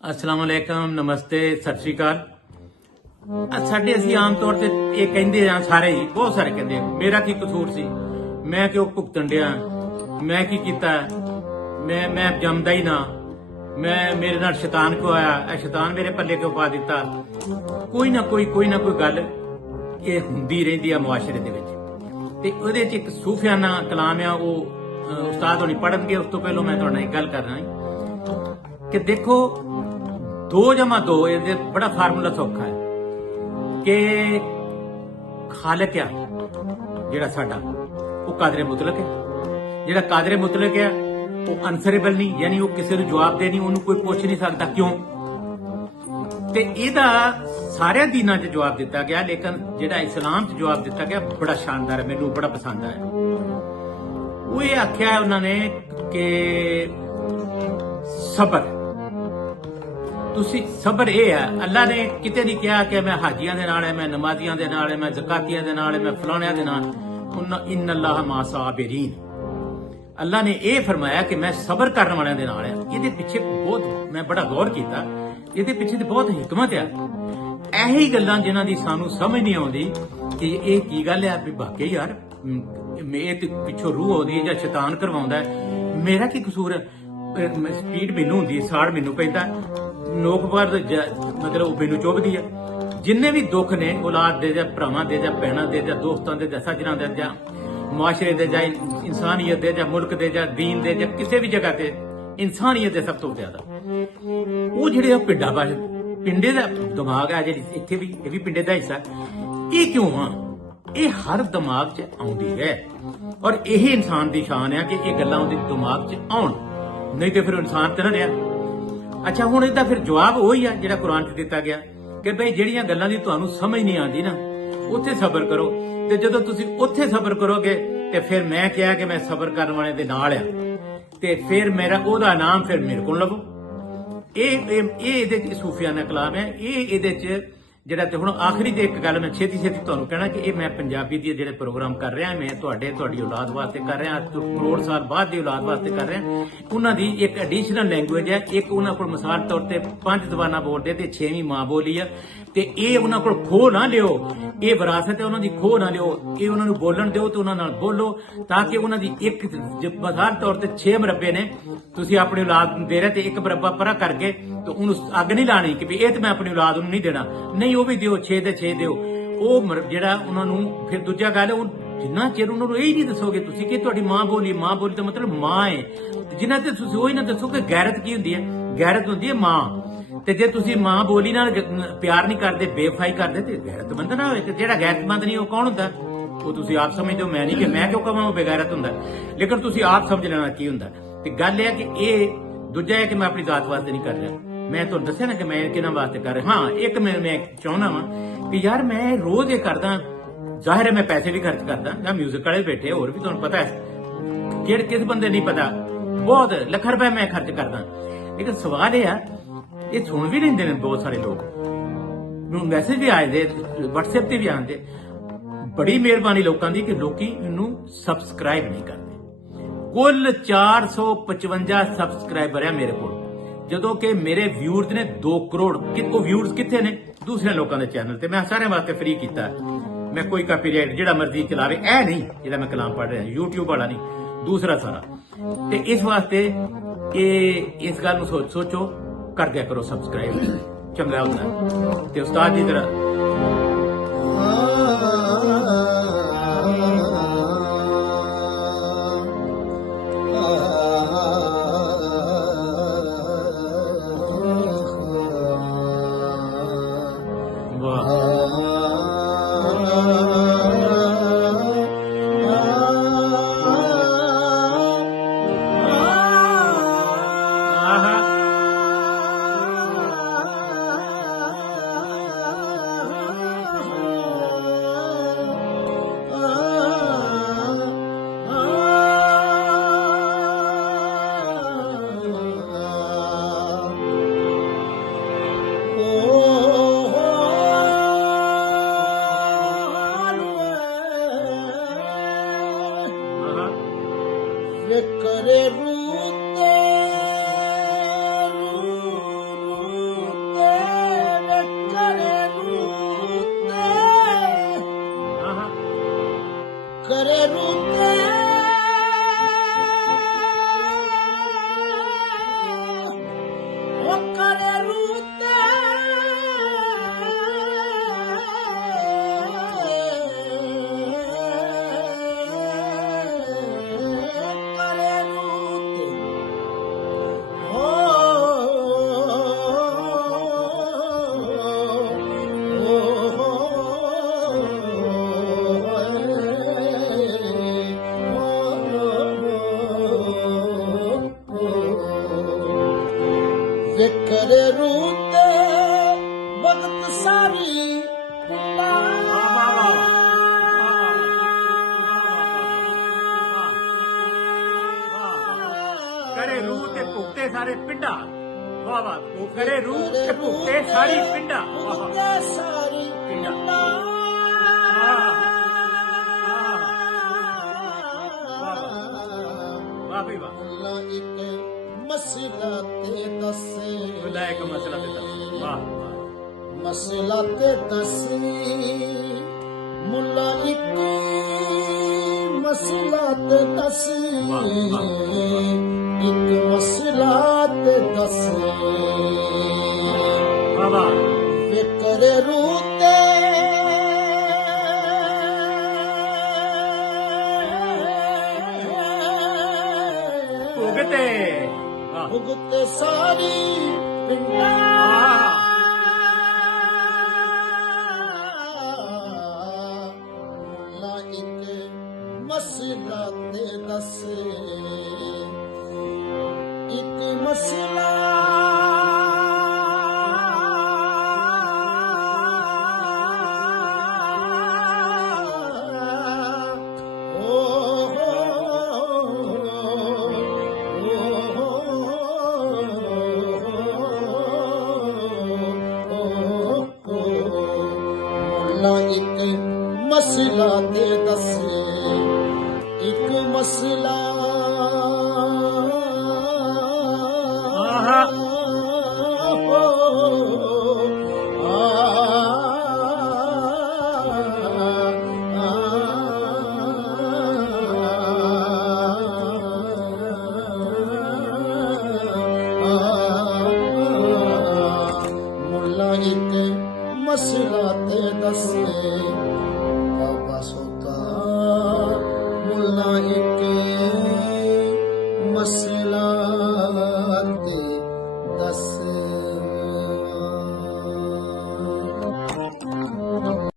अस्सलाम वालेकुम, नमस्ते, सत श्री अकाल। ਸਾਡੇ ਅਸੀਂ ਆਮ ਤੌਰ ਤੇ ਇਹ ਕਹਿੰਦੇ ਆ ਸਾਰੇ ਹੀ, ਬਹੁਤ ਸਾਰੇ ਕਹਿੰਦੇ ਮੇਰਾ ਕੀ ਕਸੂਰ ਸੀ, ਮੈਂ ਕਿਉਂ ਭੁਗਤਣ ਡਿਆ, ਮੈਂ ਕੀ ਕੀਤਾ, ਮੈਂ ਜੰਮਦਾ ਹੀ ਨਾ, ਮੇਰੇ ਨਾਲ ਸ਼ੈਤਾਨ ਕਿਉਂ ਆਇਆ, ਇਹ ਸ਼ੈਤਾਨ ਮੇਰੇ ਪੱਲੇ ਕਿਉਂ ਪਾ ਦਿੱਤਾ। ਕੋਈ ਨਾ ਕੋਈ ਗੱਲ ਇਹ ਹੁੰਦੀ ਰਹਿੰਦੀ ਆ ਮੁਆਸ਼ਰੇ ਦੇ ਵਿੱਚ। ਤੇ ਉਹਦੇ 'ਚ ਇੱਕ ਸੂਫਿਆਨਾ ਕਲਾਮ ਆ, ਉਹ ਉਸਤਾਦ ਹੋਣੀ ਪੜ੍ਹਨਗੇ। ਉਸ ਤੋਂ ਪਹਿਲਾਂ ਮੈਂ ਤੁਹਾਡੇ ਨਾਲ ਇੱਕ ਗੱਲ ਕਰਨਾ ਕਿ ਦੇਖੋ 2 ਜਮਾ 2 ਇਹਦੇ ਬੜਾ ਫਾਰਮੂਲਾ ਸੌਖਾ ਹੈ ਕਿ ਖਾਲਕ ਆ ਜਿਹੜਾ ਸਾਡਾ ਉਹ ਕਾਦਰੇ ਮੁਤਲਕ ਹੈ। ਜਿਹੜਾ ਕਾਦਰੇ ਮੁਤਲਕ ਹੈ ਉਹ ਅਨਸਰੇਬਲ ਨਹੀਂ, ਯਾਨੀ ਉਹ ਕਿਸੇ ਨੂੰ ਜਵਾਬ ਦੇ ਨਹੀਂ, ਉਹਨੂੰ ਕੋਈ ਪੁੱਛ ਨਹੀਂ ਸਕਦਾ ਕਿਉਂ। ਤੇ ਇਹਦਾ ਸਾਰਿਆਂ ਦੀਨਾਂ 'ਚ ਜਵਾਬ ਦਿੱਤਾ ਗਿਆ, ਲੇਕਿਨ ਜਿਹੜਾ ਇਸਲਾਮ 'ਚ ਜਵਾਬ ਦਿੱਤਾ ਗਿਆ ਬੜਾ ਸ਼ਾਨਦਾਰ ਹੈ, ਮੈਨੂੰ ਬੜਾ ਪਸੰਦ ਆਇਆ। ਉਹ ਇਹ ਆਖਿਆ ਉਹਨਾਂ ਨੇ ਕਿ ਸਬਰ, ਤੁਸੀਂ ਸਬਰ ਇਹ ਹੈ। ਅੱਲਾ ਨੇ ਕਿਤੇ ਨਹੀਂ ਕਿਹਾ ਕਿ ਮੈਂ ਹਾਜੀਆਂ ਦੇ ਨਾਲ ਹੈ, ਮੈਂ ਨਮਾਜ਼ੀਆਂ ਦੇ ਨਾਲ ਹੈ, ਮੈਂ ਜ਼ਕਾਤੀਆਂ ਦੇ ਨਾਲ ਹੈ, ਮੈਂ ਫਲਾਣਿਆਂ ਦੇ ਨਾਲ। ਇਨ ਅੱਲਾਹ ਮਾ ਸਾਬਰੀਨ, ਅੱਲਾ ਨੇ ਇਹ ਫਰਮਾਇਆ ਕਿ ਮੈਂ ਸਬਰ ਕਰਨ ਵਾਲਿਆਂ ਦੇ ਨਾਲ ਹਾਂ। ਇਹਦੇ ਪਿੱਛੇ ਬਹੁਤ ਮੈਂ ਬੜਾ ਗੌਰ ਕੀਤਾ, ਇਹਦੇ ਪਿੱਛੇ ਤੇ ਬਹੁਤ ਹਕਮਤ ਆ। ਇਹੀ ਗੱਲਾਂ ਜਿਨ੍ਹਾਂ ਦੀ ਸਾਨੂੰ ਸਮਝ ਨਹੀਂ ਆਉਂਦੀ ਕਿ ਇਹ ਕੀ ਗੱਲ ਹੈ ਵੀ ਵਾਕਈ ਯਾਰ ਇਹ ਤੇ ਪਿੱਛੋਂ ਰੂਹ ਆਉਂਦੀ ਹੈ ਜਾਂ ਸ਼ੈਤਾਨ ਕਰਵਾਉਂਦਾ ਹੈ, ਮੇਰਾ ਕੀ ਕਸੂਰ ਹੈ। ਸਪੀਡ ਮੈਨੂੰ ਹੁੰਦੀ ਹੈ, ਸਾੜ ਮੈਨੂੰ ਪੈਂਦਾ, ਨੋਕਵਾਰ ਮਤਲਬ ਉਹ ਮੈਨੂੰ ਚੁੱਭਦੀ ਹੈ। ਜਿੰਨੇ ਵੀ ਦੁੱਖ ਨੇ ਔਲਾਦ ਦੇ ਜਾਂ ਭਰਾਵਾਂ ਦੇ ਜਾਂ ਭੈਣਾਂ ਦੇ ਜਾਂ ਦੋਸਤਾਂ ਦੇ ਜਾਂ ਸੱਜਣਾਂ ਦੇ ਜਾਂ ਮੁਆਸ਼ਰੇ ਦੇ ਜਾਂ ਇਨਸਾਨੀਅਤ ਦੇ ਜਾਂ ਮੁਲਕ ਦੇ ਜਾਂ ਦੀਨ ਦੇ ਜਾਂ ਕਿਸੇ ਵੀ ਜਗ੍ਹਾ ਤੇ ਇਨਸਾਨੀਅਤ ਦੇ ਸਭ ਤੋਂ ਜ਼ਿਆਦਾ ਉਹ ਜਿਹੜੇ ਪਿੰਡੇ ਦਾ ਦਿਮਾਗ ਆ, ਜਿਹੜੀ ਇੱਥੇ ਵੀ ਇਹ ਵੀ ਪਿੰਡੇ ਦਾ ਹਿੱਸਾ। ਇਹ ਕਿਉਂ ਆ? ਇਹ ਹਰ ਦਿਮਾਗ 'ਚ ਆਉਂਦੀ ਹੈ ਔਰ ਇਹ ਇਨਸਾਨ ਦੀ ਸ਼ਾਨ ਹੈ ਕਿ ਇਹ ਗੱਲਾਂ ਉਹਦੇ ਦਿਮਾਗ 'ਚ ਆਉਣ, ਨਹੀਂ ਤੇ ਫਿਰ ਇਨਸਾਨ ਤੇ ਨਾ ਰਿਹਾ। ਅੱਛਾ, ਹੁਣ ਇਹਦਾ ਫਿਰ ਜਵਾਬ ਉਹੀ ਆ ਜਿਹੜਾ ਕੁਰਾਨ 'ਚ ਦਿੱਤਾ ਗਿਆ ਕਿ ਬਈ ਜਿਹੜੀਆਂ ਗੱਲਾਂ ਦੀ ਤੁਹਾਨੂੰ ਸਮਝ ਨਹੀਂ ਆਉਂਦੀ ਨਾ, ਉੱਥੇ ਸਬਰ ਕਰੋ। ਤੇ ਜਦੋਂ ਤੁਸੀਂ ਉੱਥੇ ਸਬਰ ਕਰੋਗੇ ਤੇ ਫਿਰ ਮੈਂ ਕਿਹਾ ਕਿ ਮੈਂ ਸਬਰ ਕਰਨ ਵਾਲੇ ਦੇ ਨਾਲ ਆ, ਤੇ ਫਿਰ ਮੇਰਾ ਉਹਦਾ ਨਾਮ ਫਿਰ ਮੇਰੇ ਕੋਲ ਲਵੋ। ਇਹ ਇਹਦੇ 'ਚ ਸੂਫੀਆਨਾ ਕਲਾਮ ਹੈ। ਇਹਦੇ 'ਚ ਜਿਹੜਾ ਤੇ ਹੁਣ ਆਖਰੀ ਤੇ ਇੱਕ ਗੱਲ ਮੈਂ ਛੇਤੀ ਤੁਹਾਨੂੰ ਕਹਿਣਾ ਕਿ ਇਹ ਮੈਂ ਪੰਜਾਬੀ ਦੀ ਜਿਹੜੇ ਪ੍ਰੋਗਰਾਮ ਕਰ ਰਿਹਾ, ਮੈਂ ਤੁਹਾਡੀ ਔਲਾਦ ਵਾਸਤੇ ਕਰ ਰਿਹਾ, ਕਰੋੜ ਸਾਲ ਬਾਅਦ ਦੀ ਔਲਾਦ ਵਾਸਤੇ ਕਰ ਰਿਹਾ। ਉਹਨਾਂ ਦੀ ਇੱਕ ਐਡੀਸ਼ਨਲ ਲੈਂਗੁਏਜ ਹੈ, ਇੱਕ ਉਹਨਾਂ ਕੋਲ ਮਿਸਾਲ ਤੌਰ ਤੇ 5 ਜ਼ਬਾਨਾਂ ਬੋਲਦੇ ਤੇ 6ਵੀਂ ਮਾਂ ਬੋਲੀ ਆ। ਤੇ ਇਹ ਉਹਨਾਂ ਕੋਲ ਖੋਹ ਨਾ ਲਿਓ, ਇਹ ਵਿਰਾਸਤ ਹੈ ਉਹਨਾਂ ਦੀ, ਖੋਹ ਨਾ ਲਿਓ। ਇਹ ਉਹਨਾਂ ਨੂੰ ਬੋਲਣ ਦਿਓ ਤੇ ਉਹਨਾਂ ਨਾਲ ਬੋਲੋ, ਤਾਂ ਕਿ ਉਹਨਾਂ ਦੀ ਇੱਕ ਮਿਸਾਲ ਤੌਰ ਤੇ 6 ਮਰਬੇ ਨੇ, ਤੁਸੀਂ ਆਪਣੀ ਔਲਾਦ ਨੂੰ ਦੇ ਰਹੇ ਤੇ ਇੱਕ ਮਰਬਾ ਪਰਾ ਕਰਕੇ ਤੇ ਉਹਨੂੰ ਅੱਗ ਨਹੀਂ ਲਾਣੀ ਕਿ ਵੀ ਇਹ ਤੇ ਮੈਂ ਆਪਣੀ ਔਲਾਦ ਨੂੰ ਨਹੀਂ ਦੇਣਾ, ਨਹੀਂ ਉਹ ਵੀ ਦਿਓ, 6 ਦੇ 6 ਦਿਓ। ਉਹ ਜਿਹੜਾ ਉਹਨਾਂ ਨੂੰ ਫਿਰ ਦੂਜਾ ਗੱਲ, ਉਹ ਜਿੰਨਾ ਚਿਰ ਉਹਨਾਂ ਨੂੰ ਇਹ ਨਹੀਂ ਦੱਸੋਗੇ ਤੁਸੀਂ ਕਿ ਤੁਹਾਡੀ ਮਾਂ ਬੋਲੀ ਦਾ ਮਤਲਬ ਮਾਂ ਹੈ, ਜਿੰਨਾ ਤੇ ਤੁਸੀਂ ਉਹ ਹੀ ਨਾ ਦੱਸੋ ਕਿ ਗੈਰਤ ਕੀ ਹੁੰਦੀ ਹੈ। ਗੈਰਤ ਹੁੰਦੀ ਹੈ ਮਾਂ। ਤੇ ਜੇ ਤੁਸੀਂ ਮਾਂ ਬੋਲੀ ਨਾਲ ਪਿਆਰ ਨਹੀਂ ਕਰਦੇ, ਬੇਵਫਾਈ ਕਰਦੇ, ਤੇ ਗੈਰਤਮੰਦ ਨਾ ਹੋਵੇ। ਤੇ ਜਿਹੜਾ ਗੈਰਤਮੰਦ ਨਹੀਂ ਉਹ ਕੌਣ ਹੁੰਦਾ? ਉਹ ਤੁਸੀਂ ਆਪ ਸਮਝਦੇ ਹੋ, ਮੈਂ ਨਹੀਂ ਕਿ ਮੈਂ ਕਿਉਂ ਕਹਾਂ ਉਹ ਬੇਗੈਰਤ ਹੁੰਦਾ, ਲੇਕਿਨ ਤੁਸੀਂ ਆਪ ਸਮਝ ਲੈਣਾ ਕੀ ਹੁੰਦਾ। ਤੇ ਗੱਲ ਇਹ ਹੈ ਕਿ ਇਹ ਦੂਜਾ ਹੈ ਕਿ ਮੈਂ ਆਪਣੀ ਜ਼ਾਤ ਵਾਸਤੇ ਨਹੀਂ ਕਰ ਰਿਹਾ। ਮੈਂ ਤੁਹਾਨੂੰ ਦੱਸਿਆ ਨਾ ਕਿ ਮੈਂ ਕਿਹਨਾਂ ਵਾਸਤੇ ਕਰ ਰਿਹਾ। ਹਾਂ, ਇੱਕ ਮੈਂ ਚਾਹੁੰਦਾ ਵਾਂ ਕਿ ਯਾਰ ਮੈਂ ਰੋਜ਼ ਇਹ ਕਰਦਾ, ਜ਼ਾਹਿਰ ਹੈ ਮੈਂ ਪੈਸੇ ਵੀ ਖਰਚ ਕਰਦਾ, ਜਾਂ ਮਿਊਜ਼ਿਕ ਵਾਲੇ ਬੈਠੇ ਹੋਰ ਵੀ ਤੁਹਾਨੂੰ ਪਤਾ ਹੈ ਕਿਸ ਬੰਦੇ ਨਹੀਂ ਪਤਾ, ਬਹੁਤ ਲੱਖ ਰੁਪਏ ਮੈਂ ਖਰਚ ਕਰਦਾ। ਲੇਕਿਨ ਸਵਾਲ ਇਹ ਆ, ਇਹ ਸੁਣ ਵੀ ਲੈਂਦੇ ਨੇ ਬਹੁਤ ਸਾਰੇ ਲੋਕ, ਮੈਨੂੰ ਮੈਸੇਜ ਵੀ ਆਏ ਦੇ, WhatsApp ਤੇ ਵੀ ਆਉਂਦੇ। ਬੜੀ ਮਿਹਰਬਾਨੀ ਲੋਕਾਂ ਦੀ ਕਿ ਲੋਕੀ ਇਹਨੂੰ ਸਬਸਕ੍ਰਾਈਬ ਨਹੀਂ ਕਰਦੇ। ਕੁੱਲ 455 ਸਬਸਕ੍ਰਾਈਬਰ ਆ ਮੇਰੇ ਕੋਲ, ਜਦੋਂ ਕਿ ਮੇਰੇ ਵਿਊਅਰਸ ਨੇ 2 ਕਰੋੜ। ਉਹ ਵਿਊਅਰਸ ਕਿੱਥੇ ਨੇ? ਦੂਸਰੇ ਲੋਕਾਂ ਦੇ ਚੈਨਲ ਤੇ। ਮੈਂ ਸਾਰਿਆਂ ਵਾਸਤੇ ਫ੍ਰੀ ਕੀਤਾ, ਮੈਂ ਕੋਈ ਕਾਪੀਰਾਈਟ ਜਿਹੜਾ ਮਰਜ਼ੀ ਚਲਾਵੇ, ਇਹ ਨਹੀਂ ਜਿਹੜਾ ਮੈਂ ਕਲਾਮ ਪੜ੍ਹ ਰਿਹਾ YouTube ਵਾਲਾ ਨਹੀਂ, ਦੂਸਰਾ ਸਾਰਾ। ਤੇ ਇਸ ਵਾਸਤੇ ਇਸ ਗੱਲ ਨੂੰ ਸੋਚੋ, ਕਰ ਦਿਆ ਕਰੋ ਸਬਸਕ੍ਰਾਈਬ, ਚੰਗਾ ਹੁੰਦਾ। ਤੇ ਉਸਤਾਦ ਦੀ ਤਰ੍ਹਾਂ करे रूते रू ਵਿਕਰੇ ਰੂਤੇ ਵਕਤ ਸਾਰੀ करे रूह ते भुगते सारे पिंडा वाह वाह वो करे रूह ते भुगते सारी पिंडा वाह वाह ਸਾਰੀ पिंडा वाह भाई वाह ਮੁੱਲਾ ਇੱਕ ਮਸਲਾ ਤੇ ਦੱਸੇ बोला एक मसला देता वाह वाह ਮਸਲਾ ਤੇ ਦੱਸੀ ਮੁੱਲਾ ਇੱਕ ਮਸਲਾ ਤੇ ਦੱਸੀ ਇੱਕ ਮਸਲਾ ਤੇ ਦੱਸੀ वाह वाह ਫਿਕਰ ਰੂਤੇ भुगते वाह ਭੁਗਤੇ ਸਾਰੀ ਪਿੰਡਾਂ ਮੁੱਲਾ ਇੱਕ ਮਸਲਾ ਤੇ ਦੱਸੇ ਇੱਕ ਮਸਲਾ ਇੱਕ ਮਸਲਾ ਤੇ ਦੱਸੇ ਇੱਕ ਮਸਲਾ ਮੁੱਲਾ ਇੱਕ ਮਸਲਾ ਤੇ ਦੱਸੇ ਬਾਬਾ ਸੋਤਾ ਮੁੱਲਾ ਇੱਕ ਮਸਲਾ